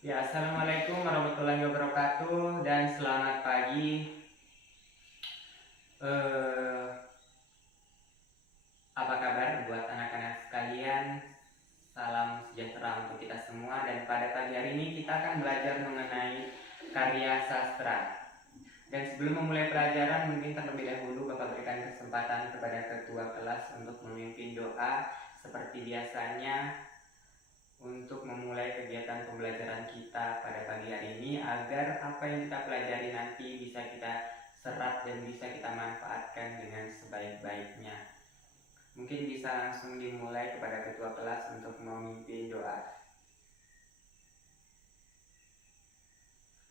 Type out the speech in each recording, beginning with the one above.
Ya, assalamualaikum warahmatullahi wabarakatuh dan selamat pagi. Eh, Apa kabar buat anak-anak sekalian? Salam sejahtera untuk kita semua dan pada pagi hari ini kita akan belajar mengenai karya sastra. Dan sebelum memulai pelajaran, mungkin terlebih dahulu Bapak berikan kesempatan kepada ketua kelas untuk memimpin doa seperti biasanya untuk memulai kegiatan pembelajaran kita pada pagi hari ini agar apa yang kita pelajari nanti bisa kita serap dan bisa kita manfaatkan dengan sebaik-baiknya. Mungkin bisa langsung dimulai kepada ketua kelas untuk memimpin doa.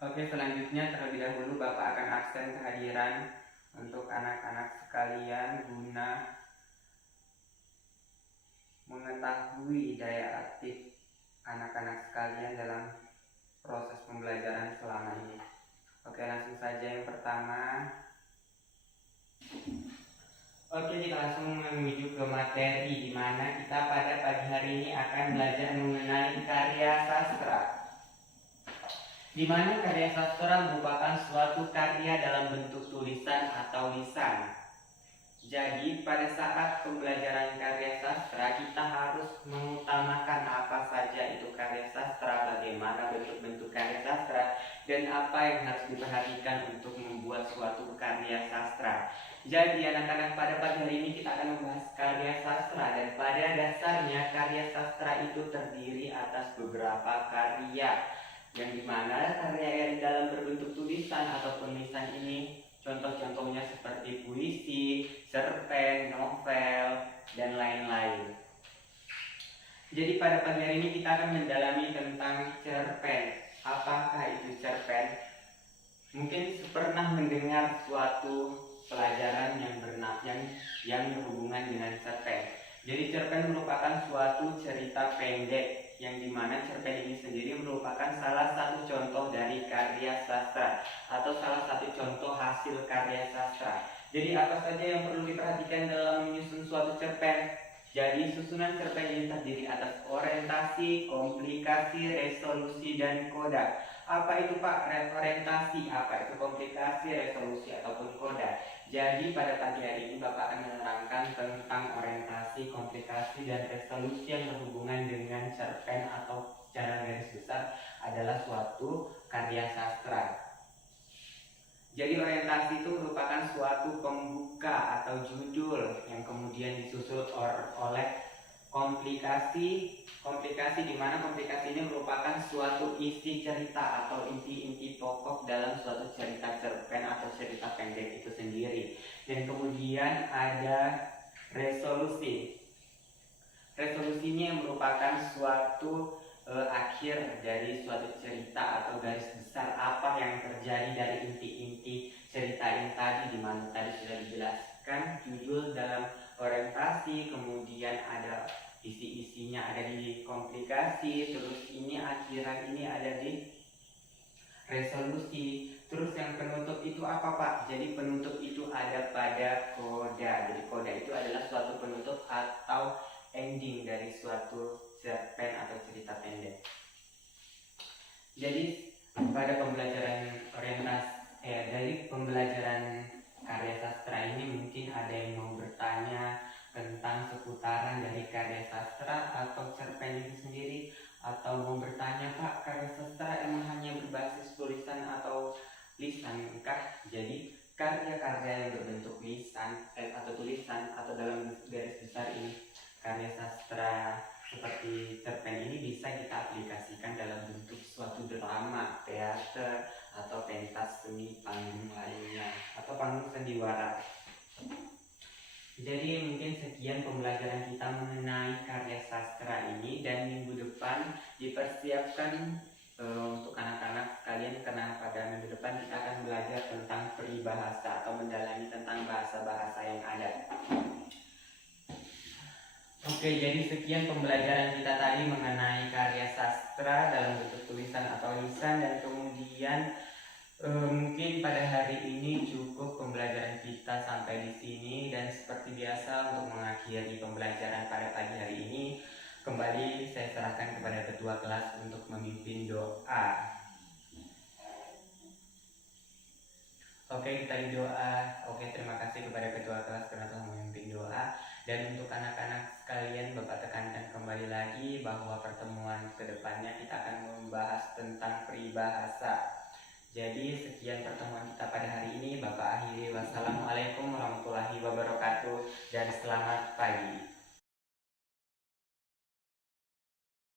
Oke, selanjutnya terlebih dahulu Bapak akan absen kehadiran untuk anak-anak sekalian guna mengetahui daya aktif anak-anak sekalian dalam proses pembelajaran selama ini. Oke, langsung saja yang pertama. Oke, kita langsung menuju ke materi di mana kita pada pagi hari ini akan belajar mengenai karya sastra. Di mana karya sastra merupakan suatu karya dalam bentuk tulisan atau lisan. Jadi pada saat pembelajaran karya sastra kita harus mengutamakan apa saja itu karya sastra, bagaimana bentuk-bentuk karya sastra, dan apa yang harus diperhatikan untuk membuat suatu karya sastra. Jadi anak-anak, pada pagi hari ini kita akan membahas karya sastra dan pada dasarnya karya sastra itu terdiri atas beberapa karya yang dimana karya yang dalam berbentuk tulisan ataupun lisan ini contoh-contohnya seperti puisi, cerpen, novel, dan lain-lain. Jadi pada pagi hari ini kita akan mendalami tentang cerpen. Apakah itu cerpen? Mungkin pernah mendengar suatu pelajaran yang berhubungan dengan cerpen. Jadi cerpen merupakan suatu cerita pendek yang dimana cerpen ini sendiri merupakan salah satu contoh dari karya sastra atau salah satu contoh hasil karya sastra. Jadi apa saja yang perlu diperhatikan dalam menyusun suatu cerpen? Jadi susunan cerpen ini terdiri atas orientasi, komplikasi, resolusi, dan koda. Apa itu Pak orientasi? Apa itu komplikasi, resolusi, ataupun koda? Jadi pada pagi hari ini Bapak akan menerangkan tentang orientasi, komplikasi, dan resolusi yang berhubungan dengan cerpen atau secara garis besar adalah suatu karya sastra. Jadi orientasi itu merupakan suatu pembuka atau judul yang kemudian disusul oleh komplikasi. Komplikasi di mana komplikasi ini merupakan suatu isi cerita atau inti-inti pokok dalam suatu cerita cerpen atau cerita pendek itu sendiri. Dan kemudian ada resolusi. Resolusinya merupakan suatu akhir dari suatu cerita atau garis besar apa yang terjadi dari inti-inti cerita ini tadi, di mana tadi sudah dijelaskan judul dalam orientasi, kemudian ada isi-isinya ada di komplikasi, terus ini akhiran ini ada di resolusi. Terus yang penutup itu apa Pak? Jadi penutup itu ada pada koda. Jadi koda itu adalah suatu penutup atau ending dari suatu cerpen atau cerita pendek. Jadi pada pembelajaran dari pembelajaran karya sastra ini mungkin ada yang mau bertanya tentang seputaran dari karya sastra atau cerpen itu sendiri, atau mau bertanya Pak, karya sastra emang hanya berbasis tulisan atau lisan kah? Jadi karya-karya yang berbentuk lisan atau tulisan atau dalam garis besar ini karya sastra seperti cerpen ini bisa kita aplikasikan dalam bentuk suatu drama, teater, atau pentas seni panggung lainnya atau panggung sandiwara. Jadi mungkin sekian pembelajaran kita mengenai karya sastra ini, dan minggu depan dipersiapkan untuk anak-anak sekalian karena pada minggu depan kita akan belajar tentang peribahasa atau mendalami tentang bahasa-bahasa yang ada. Oke, jadi sekian pembelajaran kita tadi mengenai karya sastra dalam bentuk tulisan atau lisan, dan kemudian mungkin pada hari ini cukup pembelajaran kita sampai di sini. Dan seperti biasa untuk mengakhiri pembelajaran pada pagi hari ini, Kembali saya serahkan kepada ketua kelas untuk memimpin doa. Oke, kita doa. Oke, terima kasih kepada ketua kelas karena telah memimpin doa. Dan untuk anak-anak sekalian, Bapak tekankan kembali lagi bahwa pertemuan kedepannya kita akan membahas tentang peribahasa. Jadi sekian pertemuan kita pada hari ini. Bapak akhiri. Wassalamualaikum warahmatullahi wabarakatuh dan selamat pagi.